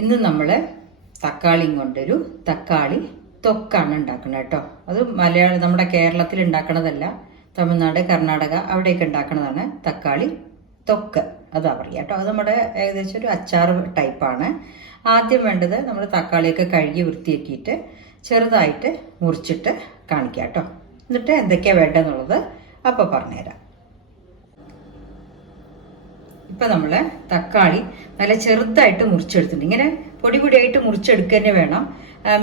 ഇന്ന് നമ്മൾ തക്കാളിയും കൊണ്ടൊരു തക്കാളി തൊക്കാണ് ഉണ്ടാക്കുന്നത് കേട്ടോ. അത് നമ്മുടെ കേരളത്തിൽ ഉണ്ടാക്കണതല്ല, തമിഴ്നാട്, കർണാടക അവിടെയൊക്കെ ഉണ്ടാക്കുന്നതാണ് തക്കാളി തൊക്ക്. അതാ പറയുക കേട്ടോ. അത് നമ്മുടെ ഏകദേശം ഒരു അച്ചാർ ടൈപ്പാണ്. ആദ്യം വേണ്ടത് നമ്മൾ തക്കാളിയൊക്കെ കഴുകി വൃത്തിയാക്കിയിട്ട് ചെറുതായിട്ട് മുറിച്ചിട്ട് കാണിക്കാം കേട്ടോ. എന്നിട്ട് എന്തൊക്കെയാണ് വേണ്ടതെന്നുള്ളത് അപ്പോൾ പറഞ്ഞുതരാം. ഇപ്പം നമ്മൾ തക്കാളി നല്ല ചെറുതായിട്ട് മുറിച്ചെടുത്തിട്ടുണ്ട്. ഇങ്ങനെ പൊടി പൊടിയായിട്ട് മുറിച്ചെടുക്കുക തന്നെ വേണം.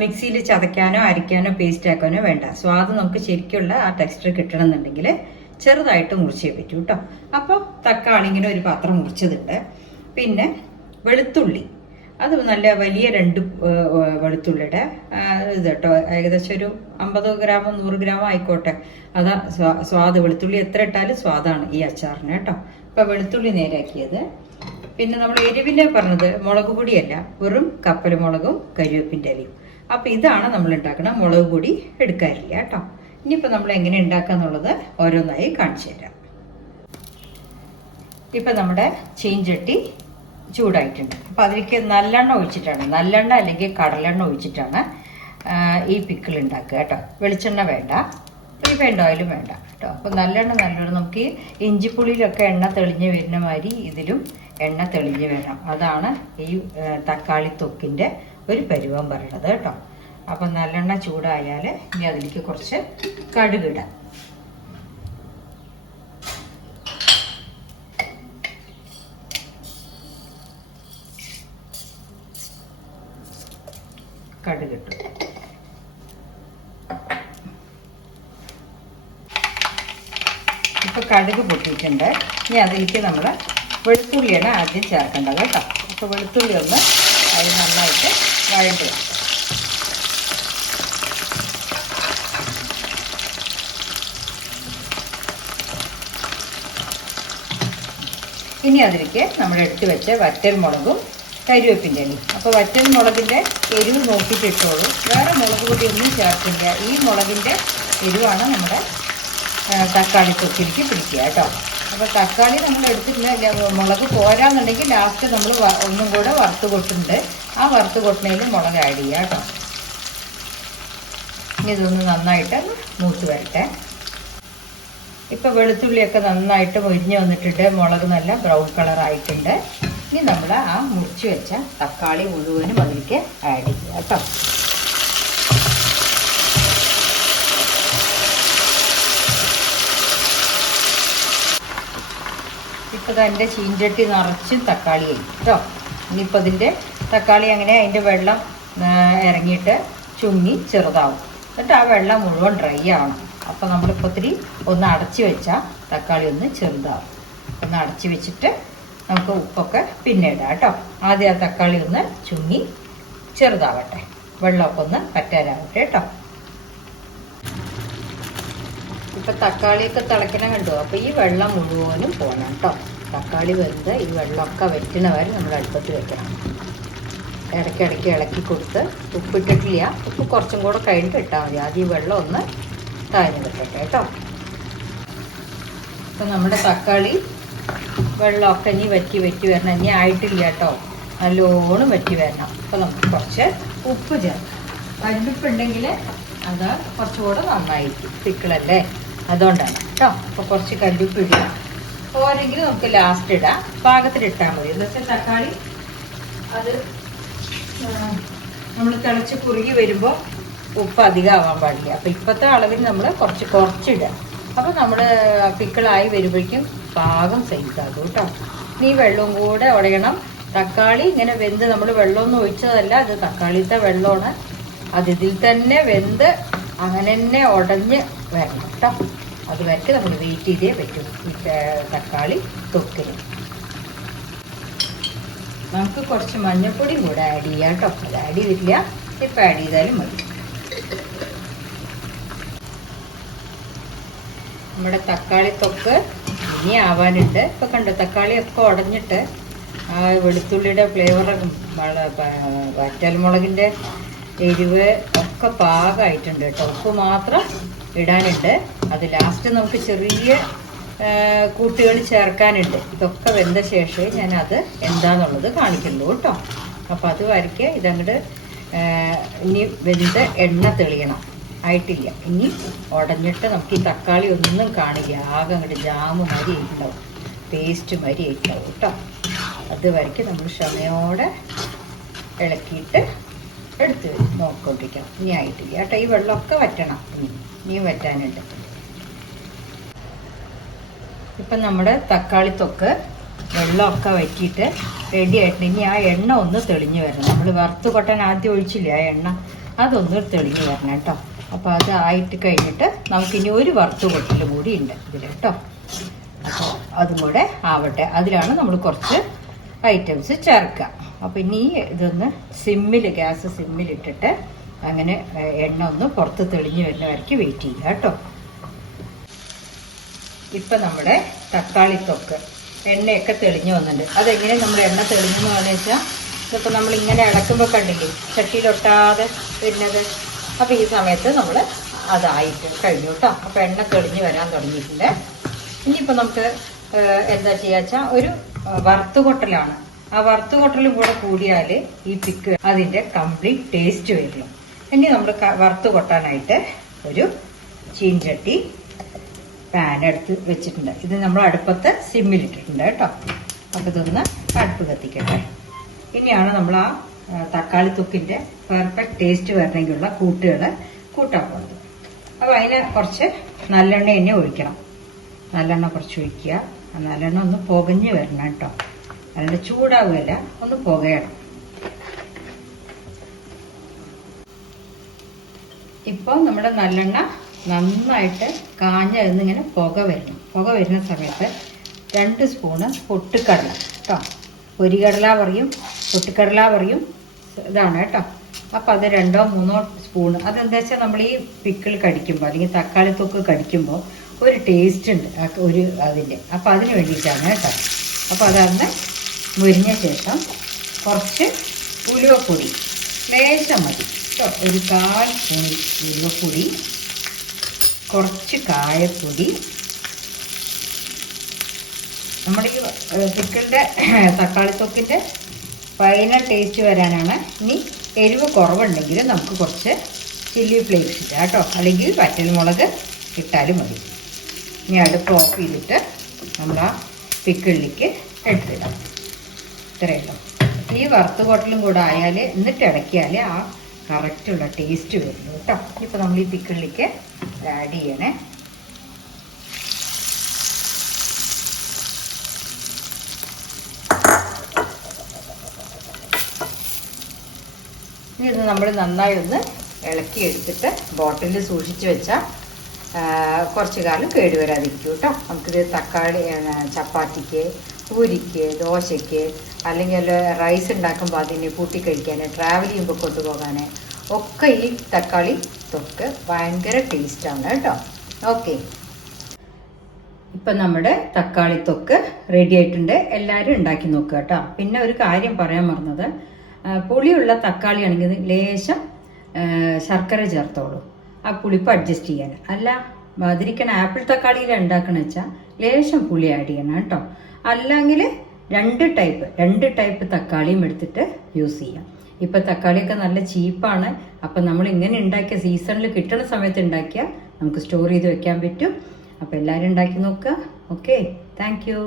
മിക്സിയിൽ ചതയ്ക്കാനോ അരിക്കാനോ പേസ്റ്റ് ആക്കാനോ വേണ്ട. സ്വാദ് നമുക്ക് ശരിക്കുള്ള ആ ടെക്സ്ചർ കിട്ടണമെന്നുണ്ടെങ്കിൽ ചെറുതായിട്ട് മുറിച്ചേ പറ്റൂ കേട്ടോ. അപ്പോൾ തക്കാളി ഇങ്ങനെ ഒരു പാത്രം മുറിച്ചതുണ്ട്. പിന്നെ വെളുത്തുള്ളി, അത് നല്ല വലിയ 2 വെളുത്തുള്ളിയുടെ ഇത് കേട്ടോ. ഏകദേശം ഒരു 50 ഗ്രാമോ 100 ഗ്രാമോ ആയിക്കോട്ടെ. അതാ സ്വാദ്. വെളുത്തുള്ളി എത്ര ഇട്ടാലും സ്വാദാണ് ഈ അച്ചാറിന് കേട്ടോ. അപ്പം വെളുത്തുള്ളി നേരാക്കിയത്. പിന്നെ നമ്മൾ എരിവിൻ്റെ പറഞ്ഞത് മുളക് പൊടിയല്ല, വെറും കപ്പൽ മുളകും കരിവേപ്പിൻ്റെ ഇലയും. അപ്പം ഇതാണ് നമ്മൾ ഉണ്ടാക്കുന്ന. മുളക് പൊടി എടുക്കാറില്ല കേട്ടോ. ഇനിയിപ്പോൾ നമ്മൾ എങ്ങനെ ഉണ്ടാക്കുക എന്നുള്ളത് ഓരോന്നായി കാണിച്ചു തരാം. ഇപ്പം നമ്മുടെ ചീഞ്ചട്ടി ചൂടായിട്ടുണ്ട്. അപ്പം അതിലേക്ക് നല്ലെണ്ണ ഒഴിച്ചിട്ടാണ്, നല്ലെണ്ണ അല്ലെങ്കിൽ കടലെണ്ണ ഒഴിച്ചിട്ടാണ് ഈ പിക്കിൾ ഉണ്ടാക്കുക കേട്ടോ. വെളിച്ചെണ്ണ വേണ്ട, റീഫൈൻഡ് ഓയിലും വേണ്ട കേട്ടോ. അപ്പം നല്ലോണം നമുക്ക് ഈ ഇഞ്ചിപ്പുളിയിലൊക്കെ എണ്ണ തെളിഞ്ഞ് വരുന്ന മാതിരി ഇതിലും എണ്ണ തെളിഞ്ഞ് വരണം. അതാണ് ഈ തക്കാളി തൊക്കിൻ്റെ ഒരു പരുവം പറയണത് കേട്ടോ. അപ്പം നല്ലെണ്ണ ചൂടായാൽ ഇനി അതിലേക്ക് കുറച്ച് കടുകിടാം. കടുകിട്ടു. ഇപ്പോൾ കടുക് പൊട്ടിയിട്ടുണ്ട്. ഇനി അതിലേക്ക് നമ്മൾ വെളുത്തുള്ളിയാണ് ആദ്യം ചേർക്കേണ്ടത് കേട്ടോ. അപ്പോൾ വെളുത്തുള്ളി ഒന്ന് അത് നന്നായിട്ട് വഴറ്റുക. ഇനി അതിലേക്ക് നമ്മൾ എടുത്തു വെച്ച വറ്റൽ മുളകും കരിവേപ്പിൻ്റെ ഇലയും. അപ്പോൾ വറ്റൽ മുളകിൻ്റെ എരിവ് നോക്കിയിട്ട് ഇട്ടോളൂ. വേറെ മുളക് പൊടിയൊന്നും ചേർക്കില്ല. ഈ മുളകിൻ്റെ എരിവാണ് നമ്മുടെ തക്കാളി തൊക്കിലേക്ക് പിടിക്കുക കേട്ടോ. അപ്പോൾ തക്കാളി നമ്മൾ എടുത്തിട്ടില്ല. മുളക് പോരാന്നുണ്ടെങ്കിൽ ലാസ്റ്റ് നമ്മൾ ഒന്നും കൂടെ വറുത്ത് കൊട്ടുണ്ട്. ആ വറുത്ത് കൊട്ടുന്നതിൽ മുളക് ആഡ് ചെയ്യുക കേട്ടോ. ഇനി ഇതൊന്ന് നന്നായിട്ട് മൂത്ത് വരട്ടെ. ഇപ്പോൾ വെളുത്തുള്ളിയൊക്കെ നന്നായിട്ട് മൊരിഞ്ഞ് വന്നിട്ടുണ്ട്. മുളക് നല്ല ബ്രൗൺ കളറായിട്ടുണ്ട്. ഇനി നമ്മൾ ആ മുറിച്ച് വെച്ച തക്കാളി മുഴുവനും അതിലേക്ക് ആഡ് ചെയ്യുക കേട്ടോ. ഇപ്പോൾ അതിൻ്റെ ചീഞ്ചട്ടി നിറച്ചും തക്കാളിയായി കേട്ടോ. ഇനിയിപ്പോൾ അതിൻ്റെ തക്കാളി അങ്ങനെ അതിൻ്റെ വെള്ളം ഇറങ്ങിയിട്ട് ചുങ്ങി ചെറുതാവും. എന്നിട്ട് ആ വെള്ളം മുഴുവൻ ഡ്രൈ ആവണം. അപ്പോൾ നമ്മളിപ്പോൾ ഒത്തിരി ഒന്ന് അടച്ച് വെച്ചാൽ തക്കാളി ഒന്ന് ചെറുതാവും. ഒന്ന് അടച്ച് വെച്ചിട്ട് നമുക്ക് ഉപ്പൊക്കെ പിന്നെ ഇടാം കേട്ടോ. ആദ്യം ആ തക്കാളി ഒന്ന് ചുങ്ങി ചെറുതാവട്ടെ, വെള്ളമൊക്കെ ഒന്ന് പറ്റാനാവട്ടെ കേട്ടോ. ഇപ്പം തക്കാളിയൊക്കെ തിളയ്ക്കണം കണ്ടോ. അപ്പോൾ ഈ വെള്ളം മുഴുവനും പോകണം കേട്ടോ. തക്കാളി വെന്ത് ഈ വെള്ളമൊക്കെ വറ്റുന്ന വരെ നമ്മൾ അടുപ്പത്ത് വെക്കണം. ഇടയ്ക്കിടയ്ക്ക് ഇളക്കി കൊടുത്ത് ഉപ്പിട്ടിട്ടില്ല. ഉപ്പ് കുറച്ചും കൂടെ കഴിഞ്ഞിട്ട് ഇട്ടാൽ മതി. ആദ്യം ഈ വെള്ളം ഒന്ന് താഴ്ന്നു കിട്ടട്ടെ കേട്ടോ. അപ്പം നമ്മുടെ തക്കാളി വെള്ളമൊക്കെ ഇനി വറ്റി വരണം. ഇനി ആയിട്ടില്ല കേട്ടോ, നല്ലോണം വറ്റി വരണം. അപ്പോൾ നമുക്ക് കുറച്ച് ഉപ്പ് ചേർക്കാം. കല്ലുപ്പുണ്ടെങ്കിൽ അത് കുറച്ചുകൂടെ നന്നായിരിക്കും. പിക്കിളല്ലേ, അതുകൊണ്ടാണ് കേട്ടോ. അപ്പോൾ കുറച്ച് കല്ലുപ്പ് ഇടുക. പോരെങ്കിൽ നമുക്ക് ലാസ്റ്റ് ഇടാം. പാകത്തിലിട്ടാൽ മതി. എന്ന് വെച്ചാൽ തക്കാളി അത് നമ്മൾ തിളച്ച് കുറുകി വരുമ്പോൾ ഉപ്പ് അധികം ആവാൻ പാടില്ല. അപ്പോൾ ഇപ്പോഴത്തെ അളവിൽ നമ്മൾ കുറച്ചിടുക. അപ്പോൾ നമ്മൾ പിക്കിളായി വരുമ്പോഴേക്കും പാകം സൈസാകും കേട്ടോ. ഇനി വെള്ളവും കൂടെ ഉടയണം. തക്കാളി ഇങ്ങനെ വെന്ത് നമ്മൾ വെള്ളമൊന്നും ഒഴിച്ചതല്ല, അത് തക്കാളിത്തെ വെള്ളമാണ്. അത് ഇതിൽ തന്നെ വെന്ത് അങ്ങനെ തന്നെ ഉടഞ്ഞ് വരണം കേട്ടോ. അത് വരയ്ക്ക് നമ്മൾ വെയിറ്റ് ചെയ്തേ പറ്റും ഈ തക്കാളി തൊക്കിന്. നമുക്ക് കുറച്ച് മഞ്ഞൾപ്പൊടിയും കൂടെ ആഡ് ചെയ്യാം കേട്ടോ. അത് ആഡ് ചെയ്തിട്ടില്ല, ഇപ്പം ആഡ് ചെയ്താലും മതി. നമ്മുടെ തക്കാളി തൊക്ക് ഇനി ആവാനുണ്ട്. ഇപ്പം കണ്ടോ, തക്കാളിയൊക്കെ ഉടഞ്ഞിട്ട് ആ വെളുത്തുള്ളിയുടെ ഫ്ലേവറും വറ്റൽമുളകിൻ്റെ എരിവ് ഒക്കെ പാകമായിട്ടുണ്ട് കേട്ടോ. ഉപ്പ് മാത്രം ഇടാനുണ്ട്. അത് ലാസ്റ്റ് നമുക്ക് ചെറിയ കൂട്ടുകൾ ചേർക്കാനുണ്ട്. ഇതൊക്കെ വെന്ത ശേഷമേ ഞാനത് എന്താണെന്നുള്ളത് കാണിക്കുള്ളൂ കേട്ടോ. അപ്പോൾ അത് വരയ്ക്ക് ഇതങ്ങോട്ട് ഇനി വെന്ത് എണ്ണ തെളിയണം. ആയിട്ടില്ല. ഇനി ഉടഞ്ഞിട്ട് നമുക്ക് ഈ തക്കാളി ഒന്നും കാണില്ല. ആകെ അങ്ങോട്ട് ജാമ് മരി ആയിട്ടുണ്ടാവും, പേസ്റ്റ് മരി ആയിട്ടുണ്ടാവും കേട്ടോ. അത് വരയ്ക്ക് നമ്മൾ ക്ഷമയോടെ ഇളക്കിയിട്ട് എടുത്ത് നോക്കിക്കൊണ്ടിരിക്കണം. ഇനി ആയിട്ടില്ല കേട്ടോ. ഈ വെള്ളമൊക്കെ വറ്റണം. ഇനിയും വറ്റാനുണ്ട്. ഇപ്പം നമ്മുടെ തക്കാളി തൊക്ക് വെള്ളമൊക്കെ വറ്റിയിട്ട് റെഡി ആയിട്ട് ഇനി ആ എണ്ണ ഒന്ന് തെളിഞ്ഞ് വരണം. നമ്മൾ വറുത്ത് കൊട്ടാൻ ആദ്യം ഒഴിച്ചില്ലേ ആ എണ്ണ, അതൊന്ന് തെളിഞ്ഞ് വരണം കേട്ടോ. അപ്പോൾ അത് ആയിട്ട് കഴിഞ്ഞിട്ട് നമുക്കിനി ഒരു വറുത്ത് കൊട്ടൽ കൂടി ഉണ്ട് ഇതിൽ കേട്ടോ. അപ്പോൾ അതും കൂടെ ആവട്ടെ. അതിലാണ് നമ്മൾ കുറച്ച് ഐറ്റംസ് ചേർക്കുക. അപ്പോൾ ഇനി ഇതൊന്ന് സിമ്മിൽ, ഗ്യാസ് സിമ്മിലിട്ടിട്ട് അങ്ങനെ എണ്ണ ഒന്ന് പുറത്ത് തെളിഞ്ഞ് വരുന്ന വരയ്ക്ക് വെയിറ്റ് ചെയ്യുക കേട്ടോ. ഇപ്പം നമ്മുടെ തക്കാളി തൊക്ക് എണ്ണയൊക്കെ തെളിഞ്ഞ് വന്നിട്ടുണ്ട്. അതെങ്ങനെ നമ്മൾ എണ്ണ തെളിഞ്ഞെന്ന് പറഞ്ഞു വെച്ചാൽ ഇതിപ്പോൾ നമ്മളിങ്ങനെ ഇളക്കുമ്പോൾ കണ്ടില്ലേ ചട്ടിയിലൊട്ടാതെ വരുന്നത്. അപ്പോൾ ഈ സമയത്ത് നമ്മൾ അതായിട്ട് കഴിഞ്ഞു കേട്ടോ. അപ്പോൾ എണ്ണ തെളിഞ്ഞ് വരാൻ തുടങ്ങിയിട്ടുണ്ട്. ഇനിയിപ്പോൾ നമുക്ക് എന്താ ചെയ്യുക വെച്ചാൽ ഒരു വറുത്തുകൊട്ടലാണ്. ആ വറുത്തുകൊട്ടലും കൂടെ കൂടിയാൽ ഈ പിക്ക് അതിൻ്റെ കംപ്ലീറ്റ് ടേസ്റ്റ് വരുള്ളൂ. ഇനി നമ്മൾ വറുത്ത് കൊട്ടാനായിട്ട് ഒരു ചീൻചട്ടി പാൻ എടുത്ത് വെച്ചിട്ടുണ്ട്. ഇത് നമ്മൾ അടുപ്പത്ത് സിമ്മിലിട്ടിട്ടുണ്ട് കേട്ടോ. അപ്പോൾ ഇതൊന്ന് അടുപ്പ് കത്തിക്കട്ടെ. ഇനിയാണ് നമ്മൾ ആ തക്കാളി തൊക്കിൻ്റെ പെർഫെക്റ്റ് ടേസ്റ്റ് വരണമെങ്കിലുള്ള കൂട്ടുകൾ കൂട്ടാൻ പോകുന്നത്. അപ്പോൾ അതിന് കുറച്ച് നല്ലെണ്ണ തന്നെ ഒഴിക്കണം. നല്ലെണ്ണ കുറച്ച് ഒഴിക്കുക. ആ നല്ലെണ്ണ ഒന്ന് പുകഞ്ഞ് വരണം കേട്ടോ. അതിൻ്റെ ചൂടാവുകയല്ല, ഒന്ന് പുകയണം. ഇപ്പോൾ നമ്മുടെ നല്ലെണ്ണ നന്നായിട്ട് കാഞ്ഞിങ്ങനെ പുക വരണം. പുക വരുന്ന സമയത്ത് 2 സ്പൂണ് പൊട്ടുകടല കേട്ടോ. പൊരികടല പറയും, പൊട്ടുകടല പറയും, ഇതാണ് കേട്ടോ. അപ്പോൾ അത് 2-3 സ്പൂണ്. അതെന്താ വെച്ചാൽ നമ്മൾ ഈ പിക്കിൾ കടിക്കുമ്പോൾ അല്ലെങ്കിൽ തക്കാളി തൊക്ക് കടിക്കുമ്പോൾ ഒരു ടേസ്റ്റ് ഉണ്ട് ഒരു അതിൻ്റെ. അപ്പോൾ അതിന് വേണ്ടിയിട്ടാണ് കേട്ടോ. അപ്പോൾ അതൊന്ന് മുരിഞ്ഞ ശേഷം കുറച്ച് ഉലുവപ്പൊടി ലേശം മതി കേട്ടോ. ഒരു 1/4 സ്പൂൺ ഉലുവപ്പൊടി, കുറച്ച് കായപ്പൊടി. നമ്മുടെ ഈ പിക്കിളിൻ്റെ തക്കാളി തൊക്കിൻ്റെ ഫൈനൽ ടേസ്റ്റ് വരാനാണ്. ഇനി എരിവ് കുറവുണ്ടെങ്കിൽ നമുക്ക് കുറച്ച് ചില്ലി ഫ്ലേക്സ് ഇട്ടാം കേട്ടോ, അല്ലെങ്കിൽ വറ്റൽമുളക് ഇട്ടാലും മതി. ഇനി അടുപ്പ് ഓഫ് ചെയ്തിട്ട് നമ്മൾ ആ പിക്കിളിലേക്ക് എടുത്തിടാം. ഇത്രയുള്ളൂ. ഈ വറുത്ത് കൊട്ടലും കൂടെ ആയാൽ എന്നിട്ട് ഇളക്കിയാൽ ആ കറക്റ്റുള്ള ടേസ്റ്റ് വരുന്നു കേട്ടോ. ഇപ്പോൾ നമ്മൾ ഈ പിക്കിളിലേക്ക് ആഡ് ചെയ്യണേ. ഇനി ഇത് നമ്മൾ നന്നായി ഒന്ന് ഇളക്കി എടുത്തിട്ട് ബോട്ടിലിൽ സൂക്ഷിച്ച് വെച്ചാൽ കുറച്ച് കാലം കേടുവരാതിരിക്കും കേട്ടോ. നമുക്കിത് തക്കാളി ചപ്പാത്തിക്ക്, പൂരിക്ക്, ദോശയ്ക്ക്, അല്ലെങ്കിൽ റൈസ് ഉണ്ടാക്കുമ്പോൾ അതിനെ കൂട്ടി കഴിക്കാൻ, ട്രാവൽ ചെയ്യുമ്പോൾ കൊണ്ടുപോകാൻ ഒക്കെ ഈ തക്കാളി തൊക്ക് ഭയങ്കര ടേസ്റ്റാണ് കേട്ടോ. ഓക്കെ, ഇപ്പം നമ്മുടെ തക്കാളി തൊക്ക് റെഡി ആയിട്ടുണ്ട്. എല്ലാവരും ഉണ്ടാക്കി നോക്കുക കേട്ടോ. പിന്നെ ഒരു കാര്യം പറയാൻ മറന്നത്, പുളിയുള്ള തക്കാളി ആണെങ്കിൽ ലേശം ശർക്കര ചേർത്തോളൂ, ആ പുളിപ്പ് അഡ്ജസ്റ്റ് ചെയ്യാൻ. അല്ല മധുരിക്കണ ആപ്പിൾ തക്കാളിയിൽ ഉണ്ടാക്കണ വെച്ചാൽ ലേശം പുളി ആഡ് ചെയ്യണം കേട്ടോ. അല്ലെങ്കിൽ 2 ടൈപ്പ് തക്കാളിയും എടുത്തിട്ട് യൂസ് ചെയ്യാം. ഇപ്പം തക്കാളിയൊക്കെ നല്ല ചീപ്പാണ്. അപ്പം നമ്മൾ ഇങ്ങനെ ഉണ്ടാക്കിയ സീസണിൽ കിട്ടുന്ന സമയത്ത് ഉണ്ടാക്കിയാൽ നമുക്ക് സ്റ്റോർ ചെയ്ത് വെക്കാൻ പറ്റും. അപ്പോൾ എല്ലാവരും ഉണ്ടാക്കി നോക്കുക. Okay, thank you.